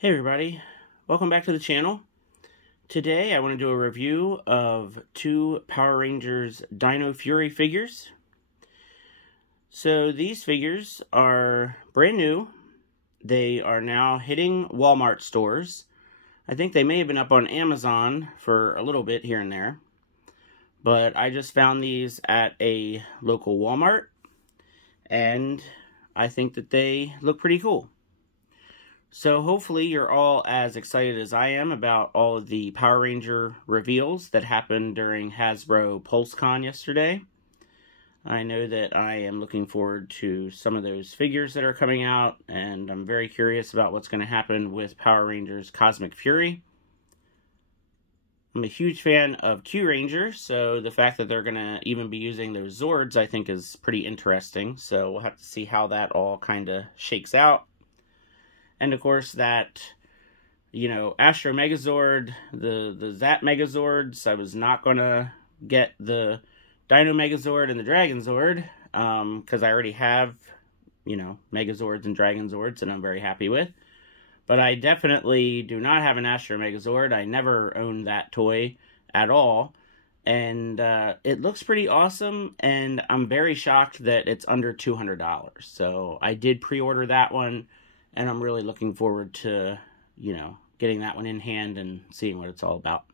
Hey everybody, welcome back to the channel. Today I want to do a review of two Power Rangers Dino Fury figures. So these figures are brand new. They are now hitting Walmart stores. I think they may have been up on Amazon for a little bit here and there. But I just found these at a local Walmart, and I think that they look pretty cool. So hopefully you're all as excited as I am about all of the Power Ranger reveals that happened during Hasbro PulseCon yesterday. I know that I am looking forward to some of those figures that are coming out, and I'm very curious about what's going to happen with Power Rangers Cosmic Fury. I'm a huge fan of Q-Ranger, so the fact that they're going to even be using those Zords I think is pretty interesting. So we'll have to see how that all kind of shakes out. And of course that, Astro Megazord, the Zap Megazords, I was not going to get the Dyno Megazord and the Dragon Zord, because I already have, Megazords and Dragon Zords that I'm very happy with. But I definitely do not have an Astro Megazord. I never owned that toy at all. And it looks pretty awesome, and I'm very shocked that it's under $200. So I did pre-order that one. And I'm really looking forward to, getting that one in hand and seeing what it's all about.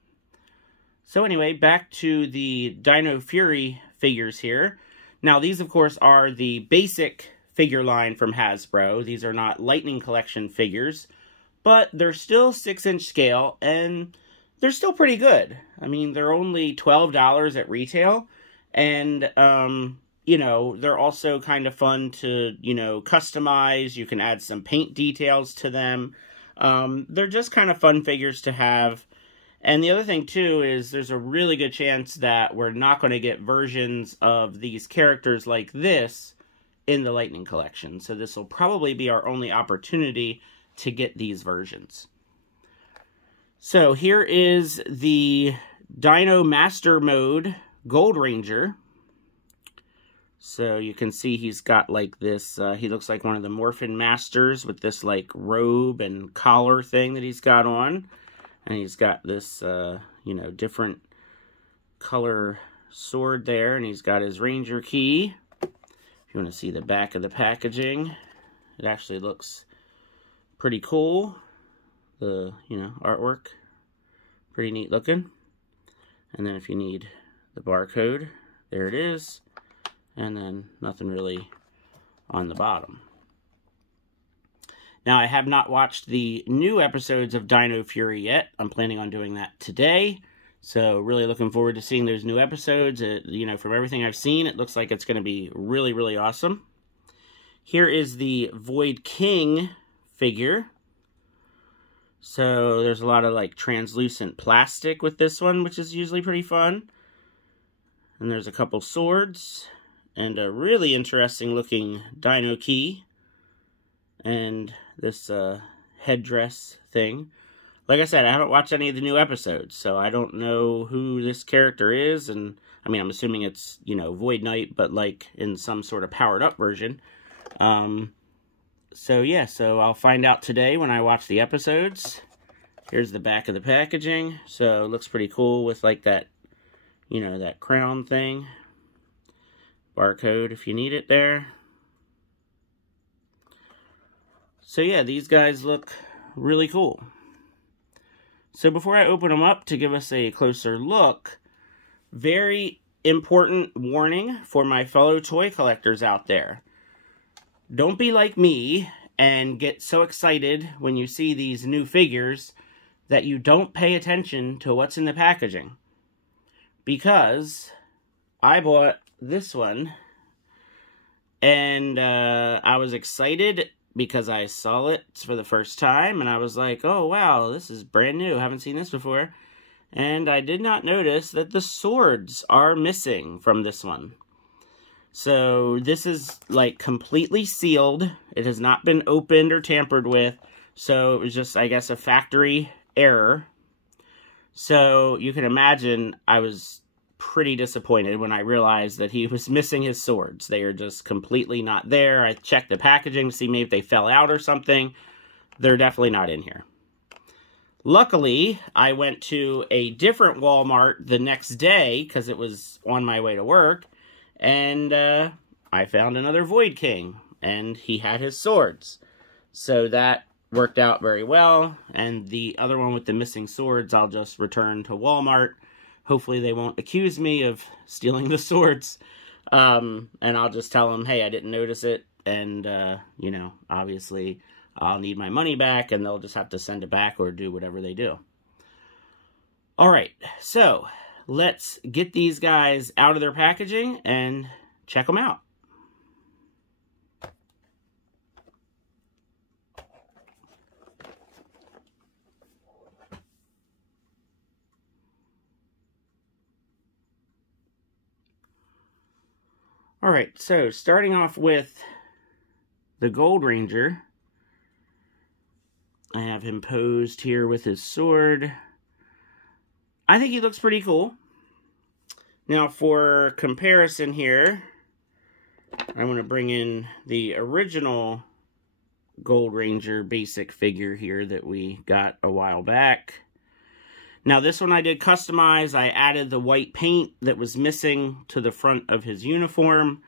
So anyway, back to the Dino Fury figures here. Now, these, of course, are the basic figure line from Hasbro. These are not Lightning Collection figures, but they're still 6-inch scale, and they're still pretty good. I mean, they're only $12 at retail, and, they're also kind of fun to, customize. You can add some paint details to them. They're just kind of fun figures to have. And the other thing, too, is there's a really good chance that we're not going to get versions of these characters like this in the Lightning Collection. So this will probably be our only opportunity to get these versions. So here is the Dyno Master Mode Gold Ranger. So you can see he's got like this, he looks like one of the Morphin Masters with this like robe and collar thing that he's got on. And he's got this, different color sword there, and he's got his Ranger key. If you want to see the back of the packaging, it actually looks pretty cool. The, artwork, pretty neat looking. And then if you need the barcode, there it is. And then nothing really on the bottom. Now, I have not watched the new episodes of Dino Fury yet. I'm planning on doing that today. So really looking forward to seeing those new episodes. From everything I've seen, it looks like it's going to be really, really awesome. Here is the Void King figure. So there's a lot of like translucent plastic with this one, which is usually pretty fun. And there's a couple swords. And a really interesting looking Dyno key. And this headdress thing. Like I said, I haven't watched any of the new episodes, so I don't know who this character is. And I mean, I'm assuming it's, Void Knight, but like in some sort of powered up version. So yeah, so I'll find out today when I watch the episodes. Here's the back of the packaging. So it looks pretty cool with like that, that crown thing. Barcode if you need it there. So yeah, these guys look really cool. So before I open them up to give us a closer look, very important warning for my fellow toy collectors out there. Don't be like me and get so excited when you see these new figures that you don't pay attention to what's in the packaging. Because I bought this one, and I was excited because I saw it for the first time, and I was like, oh wow, this is brand new, haven't seen this before. And I did not notice that the swords are missing from this one. So this is like completely sealed. It has not been opened or tampered with, so it was just, I guess, a factory error. So you can imagine I was pretty disappointed when I realized that he was missing his swords. They are just completely not there. I checked the packaging to see maybe if they fell out or something. They're definitely not in here. Luckily, I went to a different Walmart the next day because it was on my way to work, and I found another Void King, and he had his swords. So that worked out very well, and the other one with the missing swords I'll just return to Walmart. Hopefully they won't accuse me of stealing the swords, and I'll just tell them, hey, I didn't notice it, and, you know, obviously I'll need my money back, and they'll just have to send it back or do whatever they do. All right, so let's get these guys out of their packaging and check them out. All right, so starting off with the Gold Ranger. I have him posed here with his sword. I think he looks pretty cool. Now, for comparison here, I want to bring in the original Gold Ranger basic figure here that we got a while back. Now, this one I did customize. I added the white paint that was missing to the front of his uniform.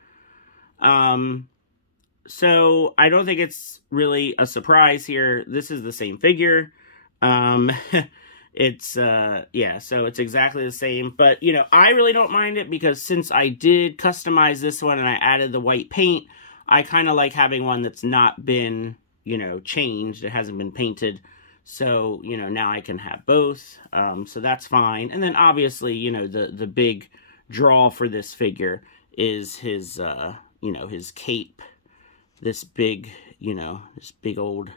So I don't think it's really a surprise here. This is the same figure. It's, yeah, so it's exactly the same. But, you know, I really don't mind it because since I did customize this one and I added the white paint, I kind of like having one that's not been, you know, changed. It hasn't been painted. So, you know, now I can have both. So that's fine. And then obviously, you know, the big draw for this figure is his, you know, his cape. This big, you know, this big old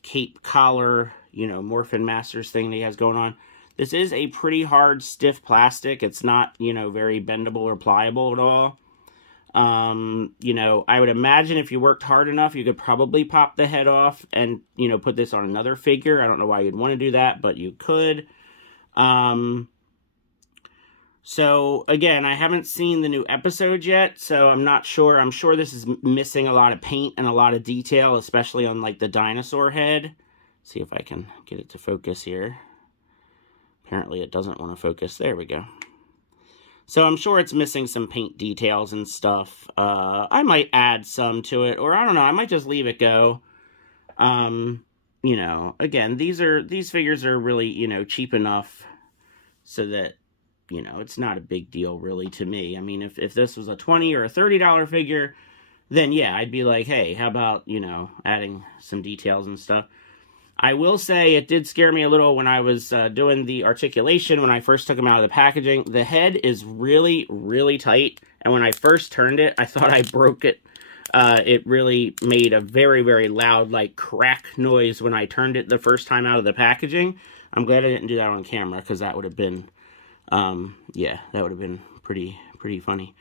cape collar, you know, Morphin Masters thing that he has going on. This is a pretty hard, stiff plastic. It's not, you know, very bendable or pliable at all. You know, I would imagine if you worked hard enough, you could probably pop the head off and, you know, put this on another figure. I don't know why you'd want to do that, but you could. So, again, I haven't seen the new episode yet, so I'm not sure. I'm sure this is missing a lot of paint and a lot of detail, especially on, like, the dinosaur head. See if I can get it to focus here. Apparently it doesn't want to focus. There we go. So I'm sure it's missing some paint details and stuff. I might add some to it, or I don't know, I might just leave it go. You know, again, these figures are really, you know, cheap enough so that, you know, it's not a big deal really to me. I mean, if this was a $20 or a $30 figure, then yeah, I'd be like, hey, how about, you know, adding some details and stuff. I will say it did scare me a little when I was doing the articulation when I first took them out of the packaging. The head is really, really tight, and when I first turned it, I thought I broke it. It really made a very, very loud, like, crack noise when I turned it the first time out of the packaging. I'm glad I didn't do that on camera, because that would have been, yeah, that would have been pretty funny.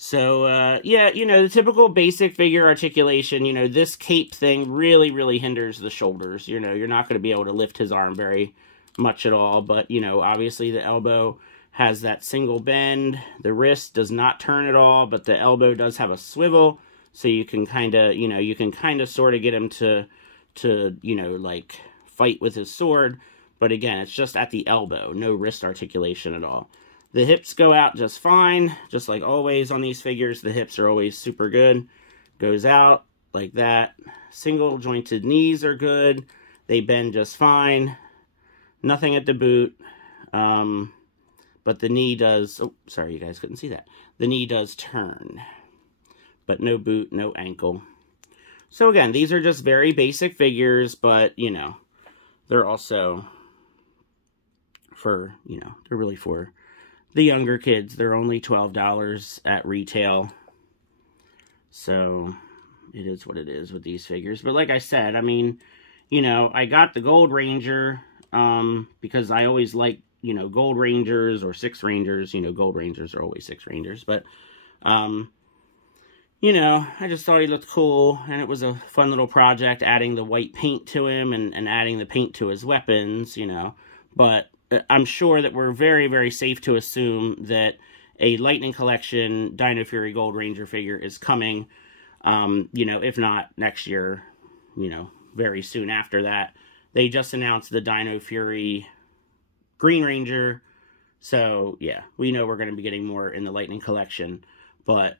So, yeah, you know, the typical basic figure articulation, you know, this cape thing really, really hinders the shoulders. You know, you're not going to be able to lift his arm very much at all. But, you know, obviously the elbow has that single bend. The wrist does not turn at all, but the elbow does have a swivel. So you can kind of, you know, you can kind of sort of get him to, you know, like, fight with his sword. But again, it's just at the elbow, no wrist articulation at all. The hips go out just fine, just like always on these figures. The hips are always super good. Goes out like that. Single jointed knees are good. They bend just fine. Nothing at the boot. But the knee does, oh, sorry, you guys couldn't see that. The knee does turn, but no boot, no ankle. So again, these are just very basic figures, but, you know, they're also for, you know, they're really for the younger kids. They're only $12 at retail. So it is what it is with these figures. But like I said, I mean, you know, I got the Gold Ranger because I always like, you know, Gold Rangers or Six Rangers. You know, Gold Rangers are always Six Rangers. But, you know, I just thought he looked cool. And it was a fun little project, adding the white paint to him and adding the paint to his weapons, you know. But I'm sure that we're very, very safe to assume that a Lightning Collection Dino Fury Gold Ranger figure is coming, you know, if not next year, you know, very soon after that. they just announced the Dino Fury Green Ranger. So, yeah, we know we're going to be getting more in the Lightning Collection. But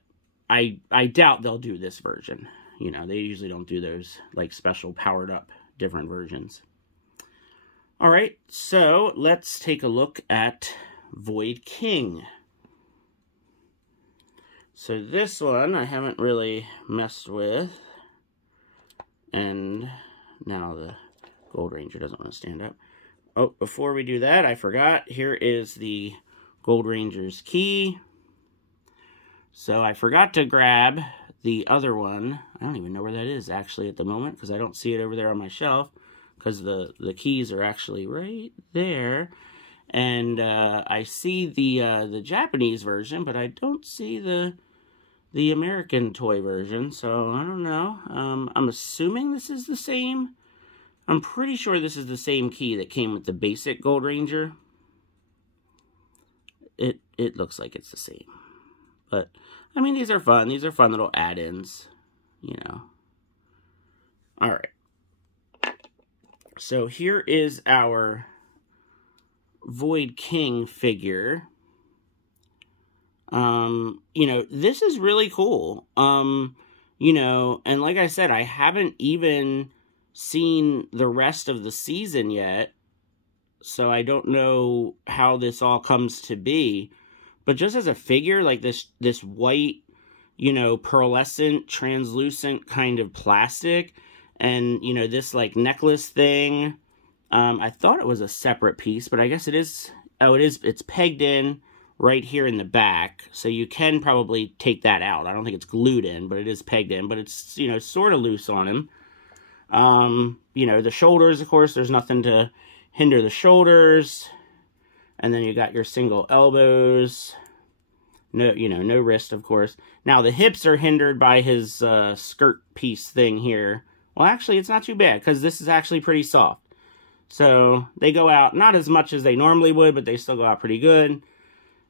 I doubt they'll do this version. You know, they usually don't do those, like, special powered up different versions. Alright, so let's take a look at Void King. So this one I haven't really messed with. And now the Gold Ranger doesn't want to stand up. Oh, before we do that, I forgot. Here is the Gold Ranger's key. So I forgot to grab the other one. I don't even know where that is actually at the moment because I don't see it over there on my shelf because the keys are actually right there. And I see the Japanese version, but I don't see the American toy version, so I don't know. I'm assuming this is the same. I'm pretty sure this is the same key that came with the basic Gold Ranger. It looks like it's the same. But, I mean, these are fun. These are fun little add-ins, you know. Alright. So here is our Void King figure. You know, this is really cool. You know, and like I said, I haven't even seen the rest of the season yet, so I don't know how this all comes to be. But just as a figure, like this white, you know, pearlescent, translucent kind of plastic, and, you know, this, like, necklace thing, I thought it was a separate piece, but I guess it is, oh, it's pegged in right here in the back, so you can probably take that out. I don't think it's glued in, but it is pegged in, but it's, you know, sort of loose on him. You know, the shoulders, of course, there's nothing to hinder the shoulders, and then you got your single elbows, no, you know, no wrist, of course. Now, the hips are hindered by his skirt piece thing here. Well, actually, it's not too bad, because this is actually pretty soft. So, they go out, not as much as they normally would, but they still go out pretty good.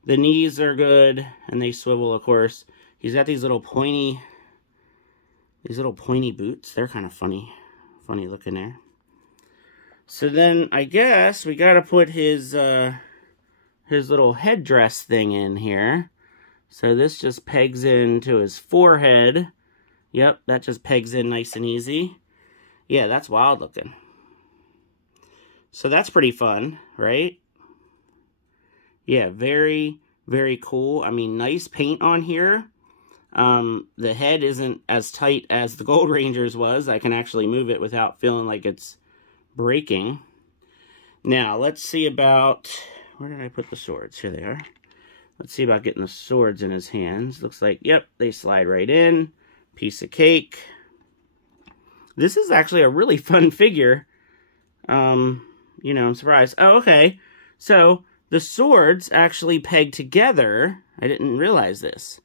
The knees are good, and they swivel, of course. He's got these little pointy boots. They're kind of funny looking there. So then, I guess, we gotta put his little headdress thing in here. So this just pegs into his forehead. Yep, that just pegs in nice and easy. Yeah, that's wild looking. So that's pretty fun, right? Yeah, very, very cool. I mean, nice paint on here. The head isn't as tight as the Gold Ranger's was. I can actually move it without feeling like it's breaking. Now, let's see about... Where did I put the swords? Here they are. Let's see about getting the swords in his hands. Looks like, yep, they slide right in. Piece of cake. This is actually a really fun figure. You know, I'm surprised. Oh, okay. So, the swords actually peg together. I didn't realize this.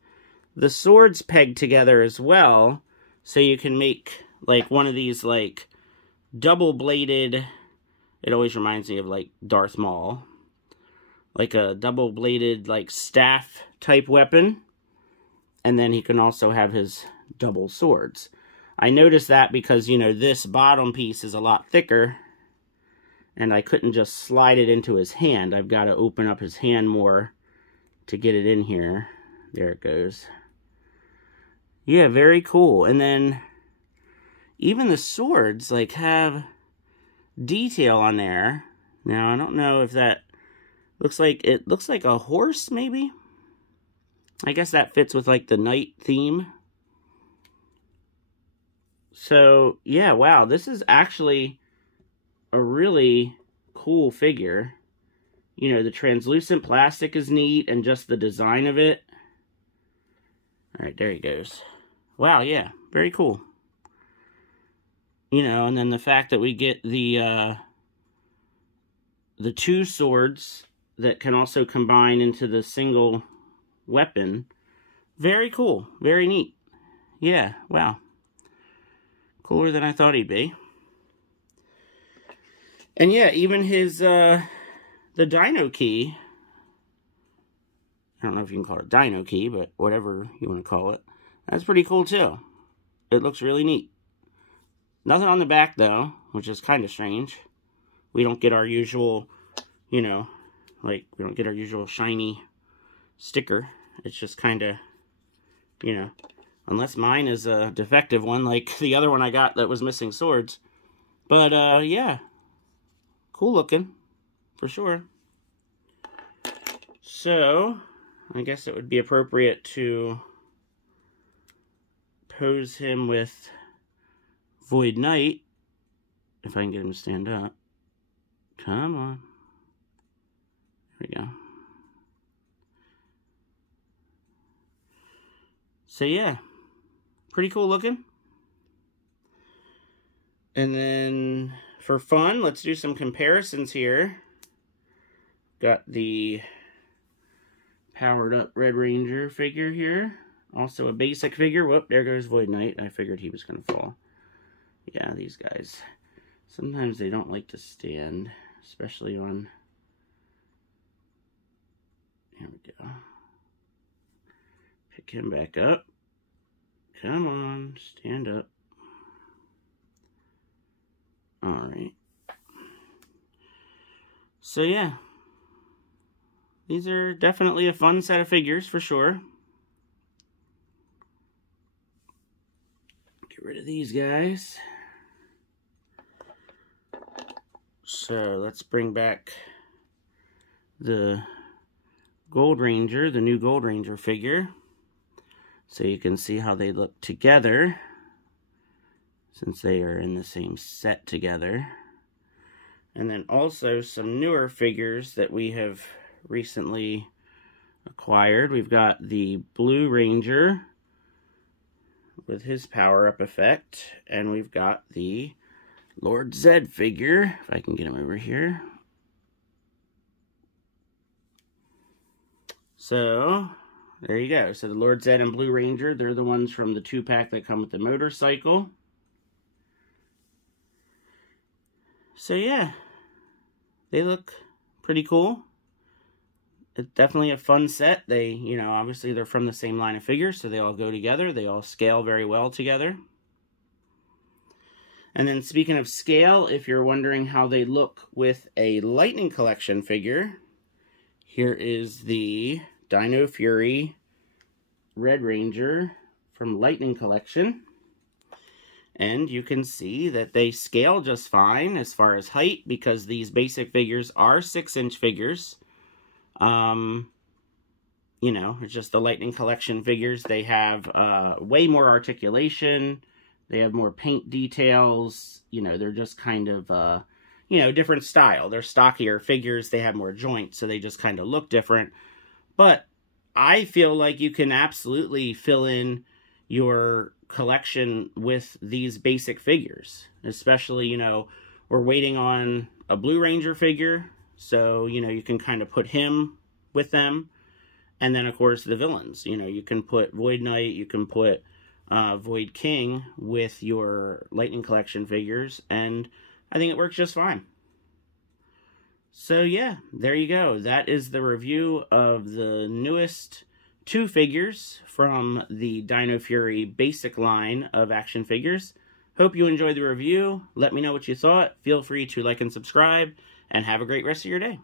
The swords peg together as well. So you can make, like, one of these, like, double-bladed... It always reminds me of, like, Darth Maul. Like a double-bladed, like, staff-type weapon. And then he can also have his double swords. I noticed that because, you know, this bottom piece is a lot thicker. And I couldn't just slide it into his hand. I've got to open up his hand more to get it in here. There it goes. Yeah, very cool. And then even the swords, like, have detail on there. Now, I don't know if that looks like... It looks like a horse, maybe? I guess that fits with, like, the night theme. So, yeah, wow. This is actually a really cool figure. You know, the translucent plastic is neat, and just the design of it. Alright, there he goes. Wow, yeah, very cool. You know, and then the fact that we get the two swords that can also combine into the single weapon. Very cool, very neat. Yeah, wow. Cooler than I thought he'd be. And yeah, even his, the Dyno key, I don't know if you can call it a Dyno key, but whatever you want to call it, that's pretty cool too. It looks really neat. Nothing on the back, though, which is kind of strange. We don't get our usual, you know, like, we don't get our usual shiny sticker. It's just kind of, you know, unless mine is a defective one, like the other one I got that was missing swords. But, yeah, cool looking, for sure. So, I guess it would be appropriate to pose him with Void Knight, if I can get him to stand up. Come on. There we go. So yeah, pretty cool looking. And then for fun, let's do some comparisons here. Got the powered up Red Ranger figure here. Also a basic figure. Whoop, there goes Void Knight. I figured he was going to fall. Yeah, these guys. Sometimes they don't like to stand, especially on... Here we go. Pick him back up. Come on, stand up. Alright. So yeah. These are definitely a fun set of figures for sure. Get rid of these guys. So let's bring back the Gold Ranger, the new Gold Ranger figure. So you can see how they look together, since they are in the same set together. And then also some newer figures that we have recently acquired. We've got the Blue Ranger with his power-up effect, and we've got the Lord Zed figure, if I can get him over here. So, there you go. So the Lord Zed and Blue Ranger, they're the ones from the 2-pack that come with the motorcycle. So yeah, they look pretty cool. It's definitely a fun set. They, you know, obviously they're from the same line of figures, so they all go together. They all scale very well together. And then speaking of scale, if you're wondering how they look with a Lightning Collection figure, here is the Dino Fury Red Ranger from Lightning Collection. And you can see that they scale just fine as far as height, because these basic figures are 6-inch figures. You know, it's just the Lightning Collection figures. They have way more articulation. They have more paint details. You know, they're just kind of, you know, different style. They're stockier figures. They have more joints, so they just kind of look different. But I feel like you can absolutely fill in your collection with these basic figures. Especially, you know, we're waiting on a Blue Ranger figure. So, you know, you can kind of put him with them. And then, of course, the villains. You know, you can put Void Knight, you can put Void King with your Lightning Collection figures. And I think it works just fine. So, yeah, there you go. That is the review of the newest 2 figures from the Dino Fury basic line of action figures. Hope you enjoyed the review. Let me know what you thought. Feel free to like and subscribe. And have a great rest of your day.